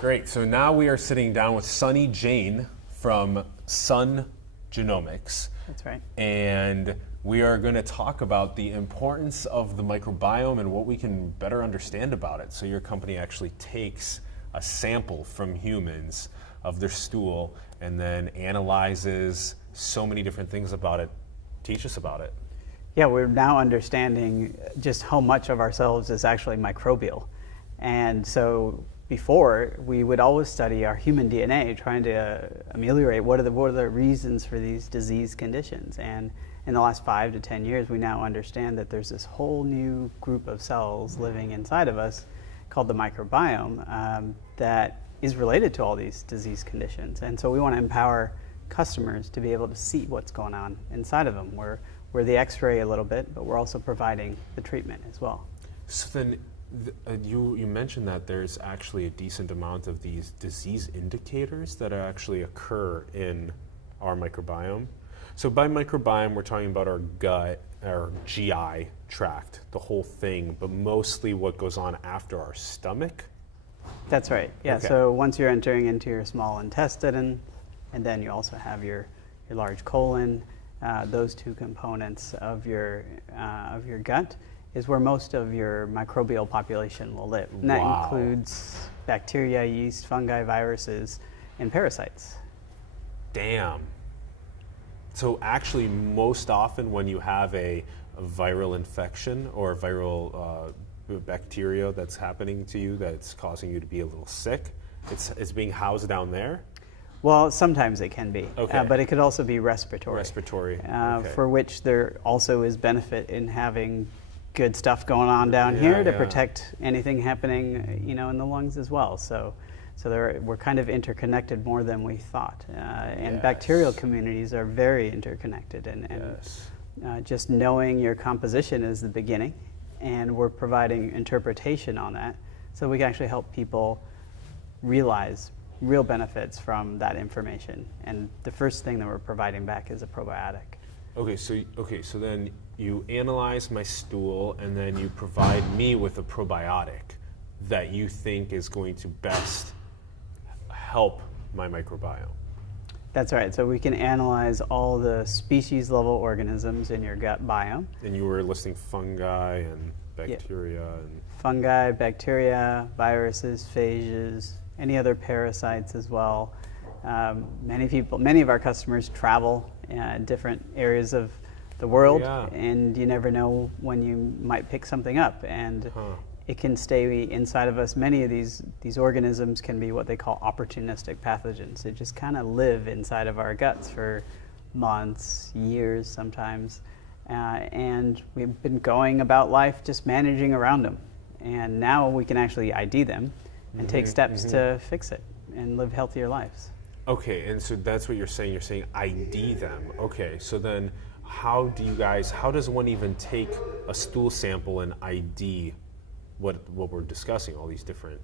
Great. So now we are sitting down with Sunny Jain from Sun Genomics. That's right. And we are going to talk about the importance of the microbiome and what we can better understand about it. So your company actually takes a sample from humans of their stool and then analyzes so many different things about it. Teach us about it. Yeah, we're now understanding just how much of ourselves is actually microbial. And so before, we would always study our human DNA, trying to ameliorate what are the reasons for these disease conditions. And in the last 5 to 10 years, we now understand that there's this whole new group of cells living inside of us called the microbiome that is related to all these disease conditions. And so we want to empower customers to be able to see what's going on inside of them. We're the X-ray a little bit, but we're also providing the treatment as well. So then you mentioned that there's actually a decent amount of these disease indicators that actually occur in our microbiome. So by microbiome, we're talking about our gut, our GI tract, the whole thing, but mostly what goes on after our stomach. That's right. Yeah. Okay. So once you're entering into your small intestine, and then you also have your large colon, those two components of your gut is where most of your microbial population will live. And that includes bacteria, yeast, fungi, viruses, and parasites. Damn. So actually, most often when you have a viral infection or a viral bacteria that's happening to you that's causing you to be a little sick, it's being housed down there? Well, sometimes it can be, okay. But it could also be respiratory. Respiratory, okay. For which there also is benefit in having good stuff going on down here to protect anything happening, in the lungs as well. So we're kind of interconnected more than we thought, and bacterial communities are very interconnected. And just knowing your composition is the beginning, and we're providing interpretation on that, so we can actually help people realize real benefits from that information. And the first thing that we're providing back is a probiotic. Okay, so then you analyze my stool and then you provide me with a probiotic that you think is going to best help my microbiome. That's right. So we can analyze all the species level organisms in your gut biome. And you were listing fungi and bacteria. And fungi, bacteria, viruses, phages, any other parasites as well. Many of our customers travel different areas of the world, and you never know when you might pick something up, and it can stay inside of us. Many of these organisms can be what they call opportunistic pathogens. They just kind of live inside of our guts for months, years sometimes, and we've been going about life just managing around them, and now we can actually ID them and take steps to fix it and live healthier lives. Okay, and so that's what you're saying. You're saying ID them. Okay, so then how does one even take a stool sample and ID what we're discussing, all these different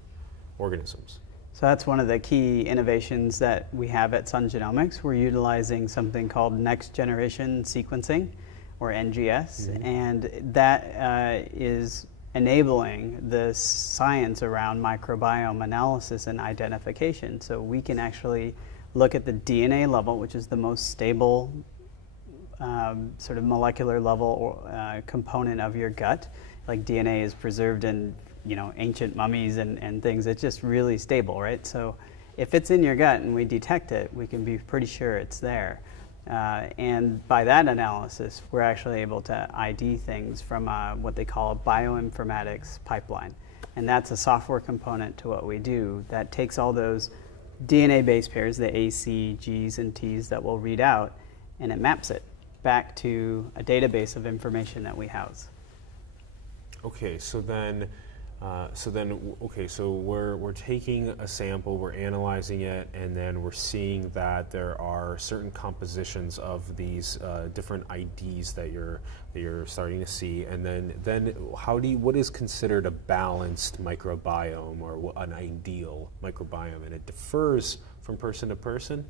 organisms? So that's one of the key innovations that we have at Sun Genomics. We're utilizing something called next generation sequencing, or NGS, and that is enabling the science around microbiome analysis and identification. So we can actually look at the DNA level, which is the most stable sort of molecular level component of your gut. Like DNA is preserved in ancient mummies and things. It's just really stable, right? So if it's in your gut and we detect it, we can be pretty sure it's there. And by that analysis, we're actually able to ID things from what they call a Bioinformatics Pipeline. And that's a software component to what we do that takes all those DNA base pairs, the A, C, Gs, and Ts that we'll read out, and it maps it back to a database of information that we house. Okay, so we're taking a sample, we're analyzing it, and then we're seeing that there are certain compositions of these different IDs that you're starting to see, and then what is considered a balanced microbiome or an ideal microbiome, and it differs from person to person?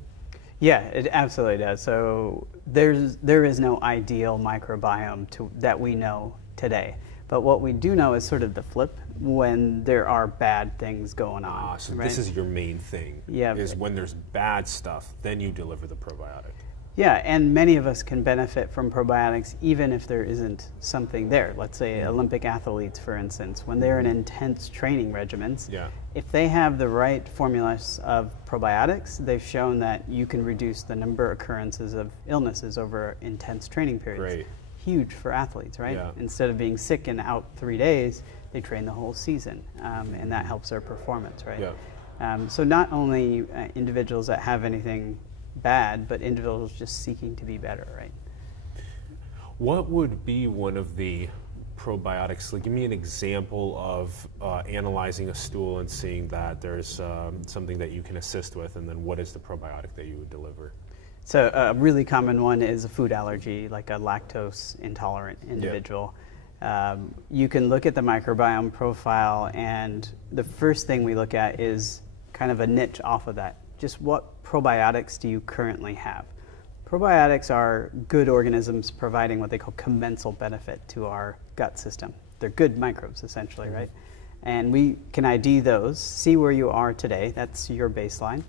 Yeah, it absolutely does. So there is no ideal microbiome that we know today. But what we do know is sort of the flip when there are bad things going on. So right? this is your main thing. Yeah. Is when there's bad stuff, then you deliver the probiotic. Yeah, and many of us can benefit from probiotics even if there isn't something there. Let's say Olympic athletes, for instance, when they're in intense training regimens, if they have the right formulas of probiotics, they've shown that you can reduce the number of occurrences of illnesses over intense training periods. Great. Huge for athletes, right? Yeah. Instead of being sick and out 3 days, they train the whole season, and that helps their performance, right? Yeah. So not only individuals that have anything bad, but individuals just seeking to be better, right? What would be one of the probiotics? Like, give me an example of analyzing a stool and seeing that there's something that you can assist with, and then what is the probiotic that you would deliver? So a really common one is a food allergy, like a lactose intolerant individual. You can look at the microbiome profile, and the first thing we look at is kind of a niche off of that. Just what probiotics do you currently have? Probiotics are good organisms providing what they call commensal benefit to our gut system. They're good microbes, essentially, right? And we can ID those, see where you are today, that's your baseline,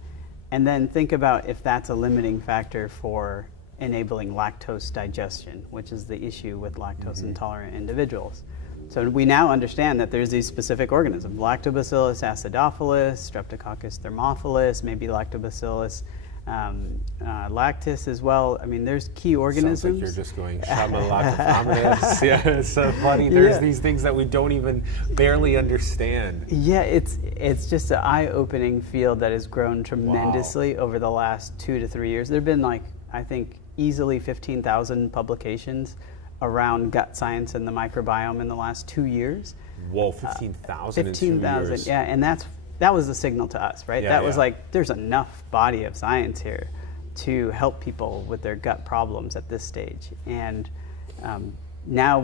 and then think about if that's a limiting factor for enabling lactose digestion, which is the issue with lactose intolerant individuals. So we now understand that there's these specific organisms, Lactobacillus acidophilus, Streptococcus thermophilus, maybe Lactobacillus lactis as well. I mean, there's key organisms. Sounds like you're just going Shamalactophomids. Yeah, it's so funny. There's these things that we don't even barely understand. Yeah, it's just an eye-opening field that has grown tremendously over the last 2 to 3 years. There have been, like, I think, easily 15,000 publications around gut science and the microbiome in the last 2 years. Whoa, 15,000 in 2 years. Yeah, and that was the signal to us, right? That was like, there's enough body of science here to help people with their gut problems at this stage. And now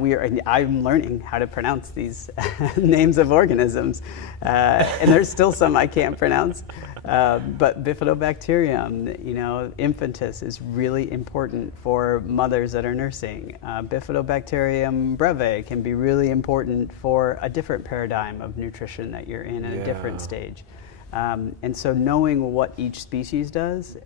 I'm learning how to pronounce these names of organisms. And there's still some I can't pronounce. But Bifidobacterium, infantis is really important for mothers that are nursing. Bifidobacterium breve can be really important for a different paradigm of nutrition that you're in a different stage. And so knowing what each species does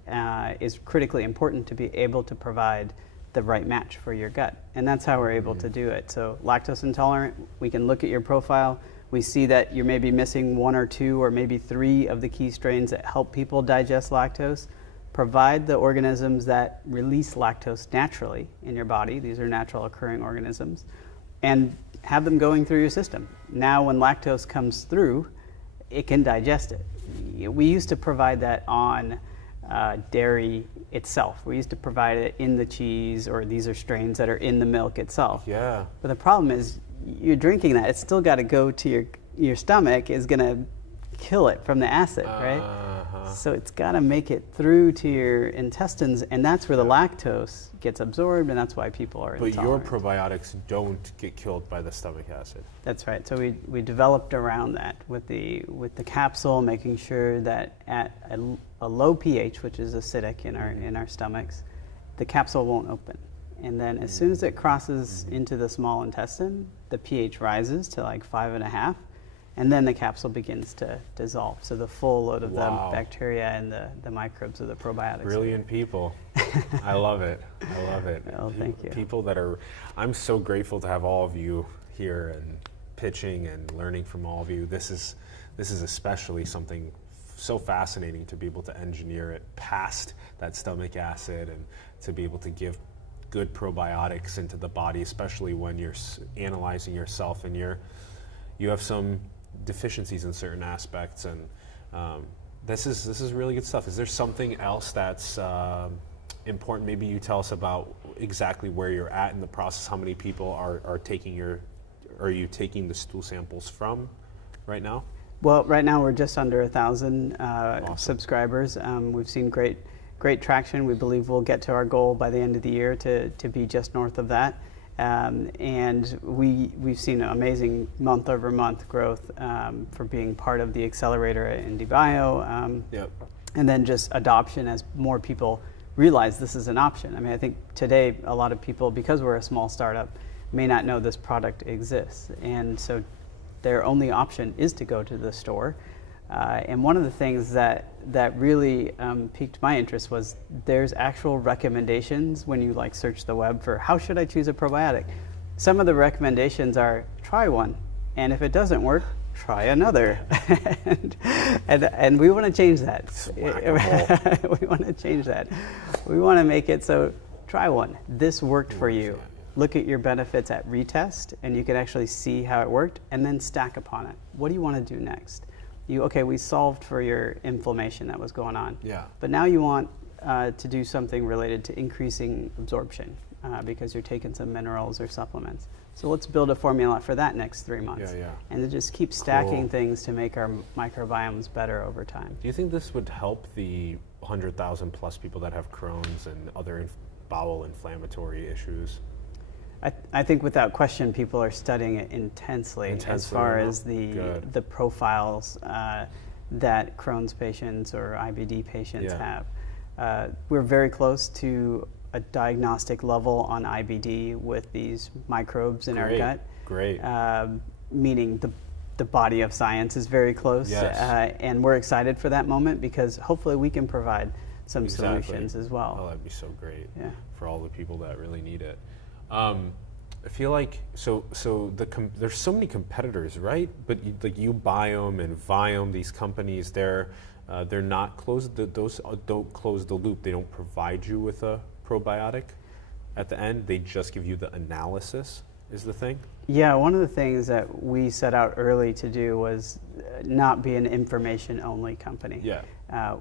is critically important to be able to provide the right match for your gut. And that's how we're able to do it. So lactose intolerant, we can look at your profile. We see that you're maybe missing 1 or 2 or maybe 3 of the key strains that help people digest lactose. Provide the organisms that release lactose naturally in your body. These are natural occurring organisms. And have them going through your system. Now when lactose comes through, it can digest it. We used to provide that on dairy itself. We used to provide it in the cheese, or these are strains that are in the milk itself. Yeah. But the problem is, you're drinking that, it's still got to go to your stomach, is going to kill it from the acid, right? So it's got to make it through to your intestines, and that's where the lactose gets absorbed, and that's why people are intolerant. But your probiotics don't get killed by the stomach acid. That's right. So we developed around that with the capsule, making sure that at a low pH, which is acidic in our stomachs, the capsule won't open. And then as soon as it crosses into the small intestine, the pH rises to like 5.5, and then the capsule begins to dissolve. So the full load of the bacteria and the microbes of the probiotics. Brilliant people. I love it. I love it. Well, thank you. People that are, I'm so grateful to have all of you here and pitching and learning from all of you. This is especially something so fascinating, to be able to engineer it past that stomach acid and to be able to give good probiotics into the body, especially when you're analyzing yourself and you have some deficiencies in certain aspects, and this is really good stuff. Is there something else that's important? Maybe you tell us about exactly where you're at in the process. How many people are you taking the stool samples from right now? Well, right now we're just under 1,000 Awesome. subscribers. We've seen great traction. We believe we'll get to our goal by the end of the year to be just north of that. And we've seen amazing month-over-month growth for being part of the accelerator at IndieBio. And then just adoption as more people realize this is an option. I mean, I think today a lot of people, because we're a small startup, may not know this product exists. And so their only option is to go to the store. And one of the things that really piqued my interest was there's actual recommendations when you like search the web for how should I choose a probiotic. Some of the recommendations are try one, and if it doesn't work, try another. and we want to change that. We want to change that. We want to make it so try one. This worked for you. Look at your benefits at retest, and you can actually see how it worked, and then stack upon it. What do you want to do next? Okay, we solved for your inflammation that was going on. Yeah. But now you want to do something related to increasing absorption because you're taking some minerals or supplements. So let's build a formula for that next 3 months. Yeah. And to just keep stacking things to make our microbiomes better over time. Do you think this would help the 100,000 plus people that have Crohn's and other bowel inflammatory issues? I think without question, people are studying it intensely as far as the profiles that Crohn's patients or IBD patients have. We're very close to a diagnostic level on IBD with these microbes in our gut. Great. Meaning the body of science is very close. Yes. And we're excited for that moment because hopefully we can provide some solutions as well. Oh, that'd be so great for all the people that really need it. I feel like there's so many competitors, right? But like Ubiome and Viome, these companies, they're not closed. Those don't close the loop. They don't provide you with a probiotic at the end. They just give you the analysis. Is the thing? Yeah, one of the things that we set out early to do was not be an information-only company. Yeah.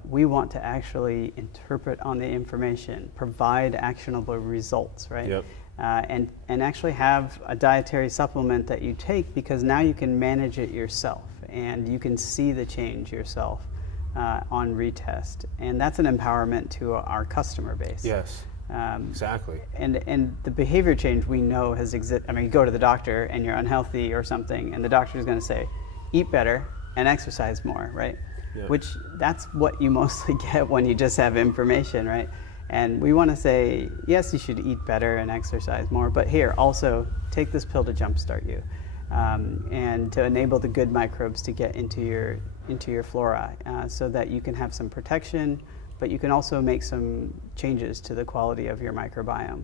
We want to actually interpret on the information, provide actionable results, right? Yep. And actually have a dietary supplement that you take because now you can manage it yourself and you can see the change yourself on retest. And that's an empowerment to our customer base. Yes. Exactly. And the behavior change we know has existed. I mean, you go to the doctor and you're unhealthy or something, and the doctor is going to say, eat better and exercise more, right? Yeah. Which that's what you mostly get when you just have information, right? And we want to say, yes, you should eat better and exercise more, but here, also take this pill to jumpstart you and to enable the good microbes to get into your flora so that you can have some protection, but you can also make some changes to the quality of your microbiome.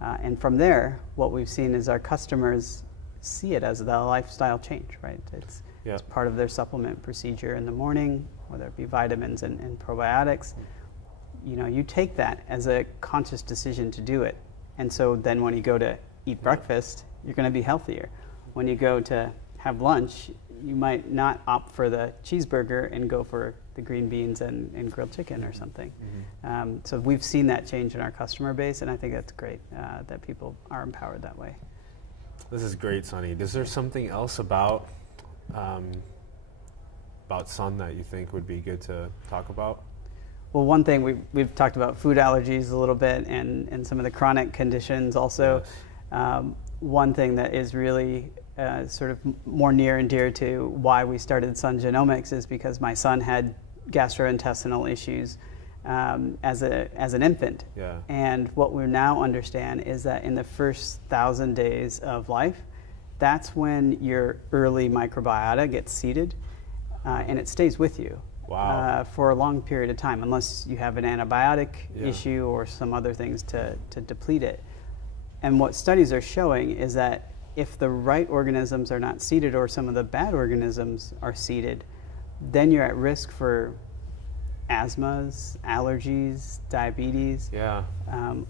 And from there, what we've seen is our customers see it as the lifestyle change, right? It's part of their supplement procedure in the morning, whether it be vitamins and probiotics. You know, you take that as a conscious decision to do it. And so then when you go to eat breakfast, you're going to be healthier. When you go to have lunch, you might not opt for the cheeseburger and go for the green beans and grilled chicken or something. Mm-hmm. So we've seen that change in our customer base, and I think that's great that people are empowered that way. This is great, Sonny. Is there something else about Sun that you think would be good to talk about? Well, one thing, we've talked about food allergies a little bit and some of the chronic conditions also. Yes. One thing that is really sort of more near and dear to why we started Sun Genomics is because my son had gastrointestinal issues as an infant. Yeah. And what we now understand is that in the first 1,000 days of life, that's when your early microbiota gets seeded and it stays with you. Wow. For a long period of time, unless you have an antibiotic issue or some other things to deplete it. And what studies are showing is that if the right organisms are not seeded or some of the bad organisms are seeded, then you're at risk for asthmas, allergies, diabetes,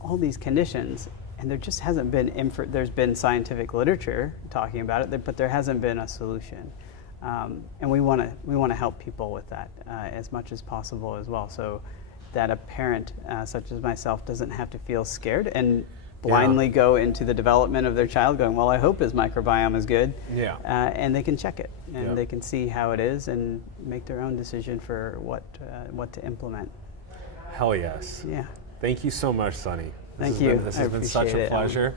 all these conditions. And there just hasn't been, there's been scientific literature talking about it, but there hasn't been a solution. And we want to help people with that as much as possible as well, so that a parent such as myself doesn't have to feel scared and blindly go into the development of their child going, well, I hope his microbiome is good. Yeah. And they can check it and they can see how it is and make their own decision for what to implement. Hell yes. Yeah. Thank you so much, Sonny. Thank you. This has been such a pleasure.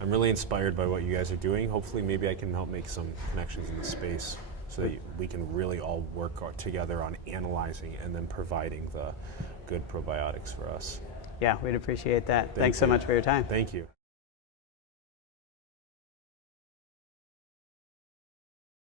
I'm really inspired by what you guys are doing. Hopefully maybe I can help make some connections in the space so that we can really all work together on analyzing and then providing the good probiotics for us. Yeah, we'd appreciate that. Thanks so much for your time. Thank you.